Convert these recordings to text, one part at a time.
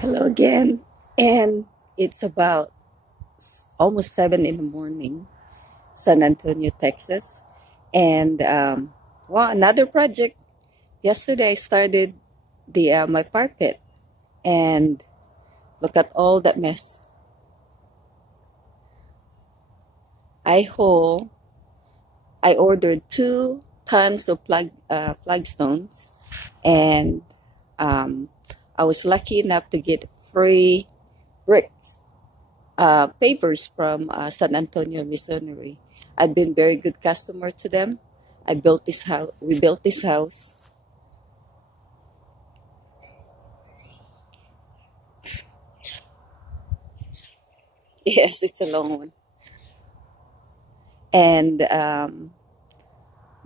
Hello again, and it's about almost 7 in the morning, San Antonio, Texas, and another project. Yesterday, I started the my parapet, and look at all that mess. I I ordered 2 tons of flagstones, and um, I was lucky enough to get free bricks papers from San Antonio, Missouri. I've been very good customer to them. I built this house. We built this house. Yes, it's a long one. And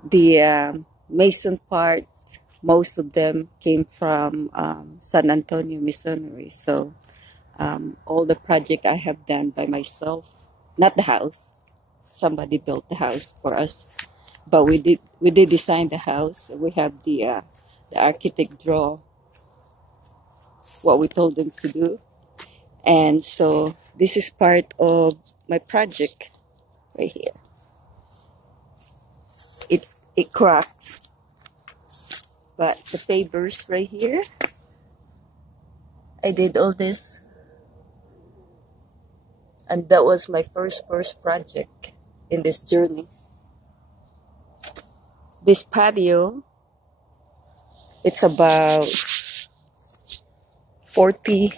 the mason part, most of them came from San Antonio, Missouri. So all the project I have done by myself, not the house. Somebody built the house for us, but we did design the house. We have the architect draw what we told them to do, and so this is part of my project right here. It cracked, but the papers right here. I did all this, and that was my first project in this journey. This patio, it's about 40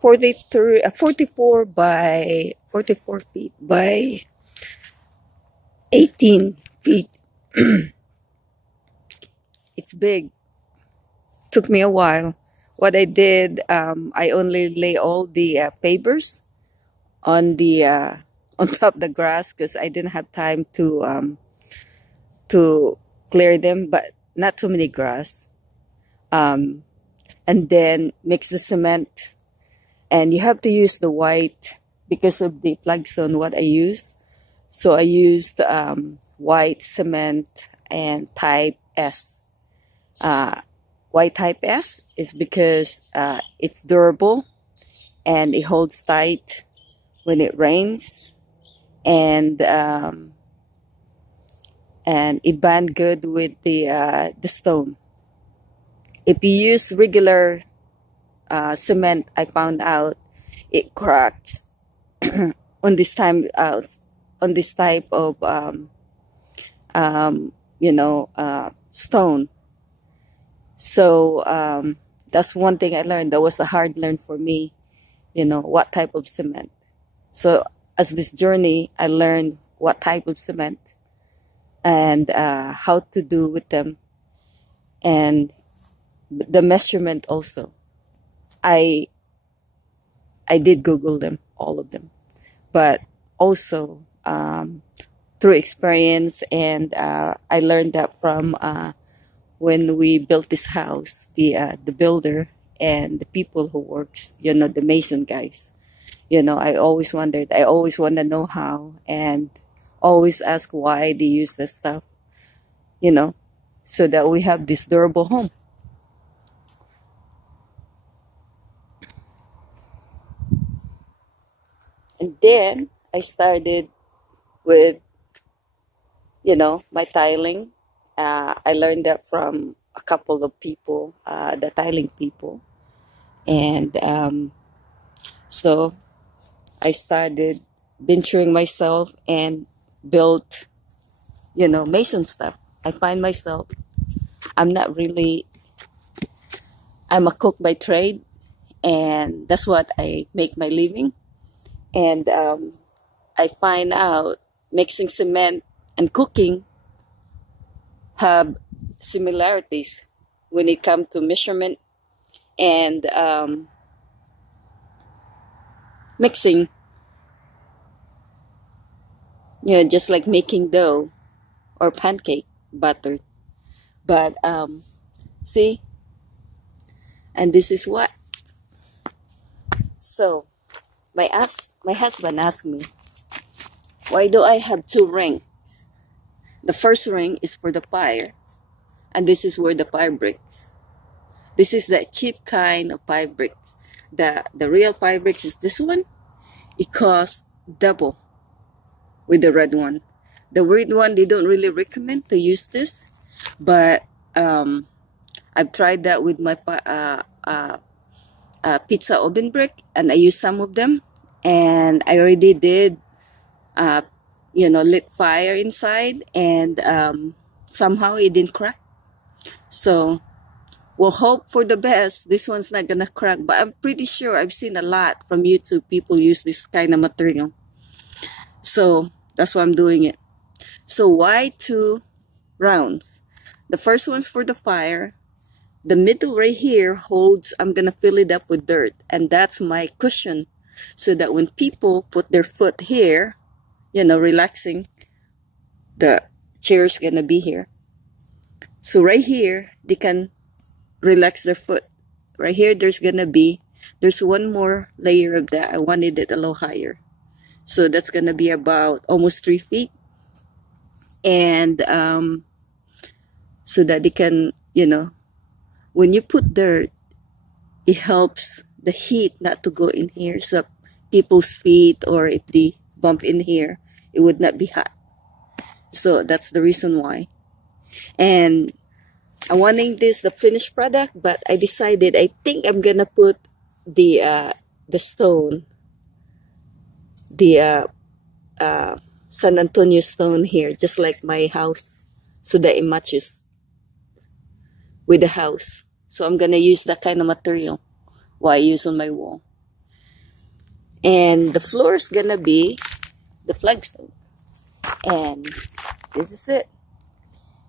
43 44 by 44 feet by 18 feet. It's big. Took me a while. What I did, I only lay all the papers on the on top of the grass because I didn't have time to clear them, but not too many grass. And then mix the cement, and you have to use the white because of the flagstone what I used. So I used white cement and type S. White type S is because it's durable and it holds tight when it rains, and it band good with the stone. If you use regular cement, I found out it cracks on this time on this type of stone. So that's one thing I learned. That was a hard learn for me. What type of cement. So as this journey, I learned what type of cement and how to do with them, and the measurement also. I did Google them, all of them, but also through experience, and I learned that from when we built this house, the builder and the people who works, the mason guys. I always wondered. I always want to know how, and always ask why they use this stuff. So that we have this durable home. And then I started with, my tiling. I learned that from a couple of people, the tiling people. And so I started venturing myself and built, mason stuff. I find myself, I'm not really, I'm a cook by trade, and that's what I make my living. And I find out mixing cement and cooking have similarities when it comes to measurement and mixing. Just like making dough or pancake butter. But see, and this is what. So my husband asked me, why do I have 2 rings? The first ring is for the fire, and this is where the fire breaks. This is the cheap kind of 5-bricks. The real 5-bricks is this one. It costs double with the red one. The red one, they don't really recommend to use this, but I've tried that with my pizza oven brick, and I used some of them, and I already did lit fire inside, and somehow it didn't crack. So we'll hope for the best. This one's not gonna crack, but I'm pretty sure I've seen a lot from YouTube people use this kind of material. So that's why I'm doing it. So why 2 rounds? The first one's for the fire. The middle right here holds, I'm gonna fill it up with dirt, and that's my cushion, so that when people put their foot here, relaxing, the chair's gonna be here. So right here, they can relax their foot. Right here, there's one more layer of that. I wanted it a little higher. So that's gonna be about almost 3 feet. And so that they can, when you put dirt, it helps the heat not to go in here. So people's feet, or if they bump in here, it would not be hot. So that's the reason why. And I'm wanting this, the finished product, but I decided, I think I'm gonna put the stone, the San Antonio stone here, just like my house, so that it matches with the house. So I'm gonna use that kind of material what I use on my wall. And the floor is gonna be the flagstone. And this is it.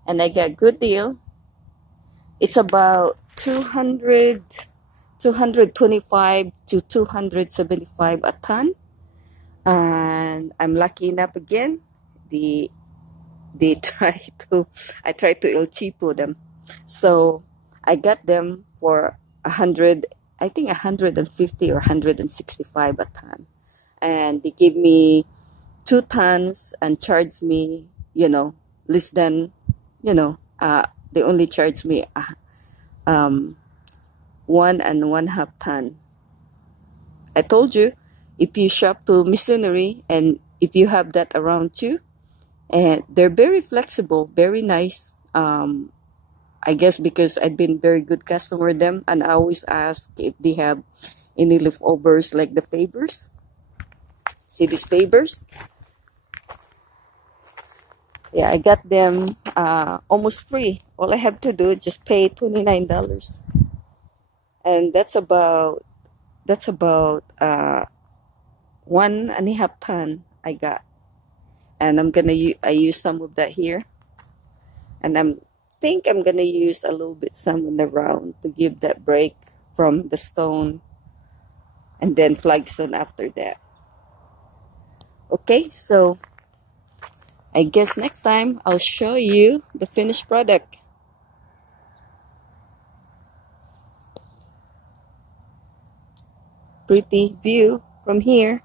And I got a good deal. It's about 225 to 275 a ton. And I'm lucky enough again. I try to El Cheapo them. So I got them for 100, I think 150 or 165 a ton. And they give me 2 tons and charged me, less than, they only charged me 1 1/2 ton. I told you, if you shop to Missionary, and if you have that around you, and they're very flexible, very nice. I guess because I've been very good customer with them, and I always ask if they have any leftovers, like the favors. See these favors? Yeah, I got them almost free. All I have to do is just pay $29, and that's about 1.5 ton I got. And I use some of that here, and I think I'm gonna use a little bit some in the round to give that break from the stone, and then flagstone after that. Okay, so I guess next time I'll show you the finished product. Pretty view from here,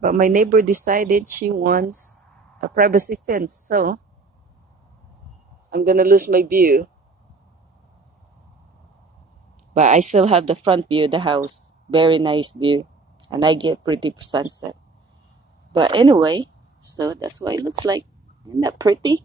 but my neighbor decided she wants a privacy fence, so I'm gonna lose my view. But I still have the front view of the house. Very nice view, and I get pretty sunset. But anyway, so that's what it looks like. Isn't that pretty?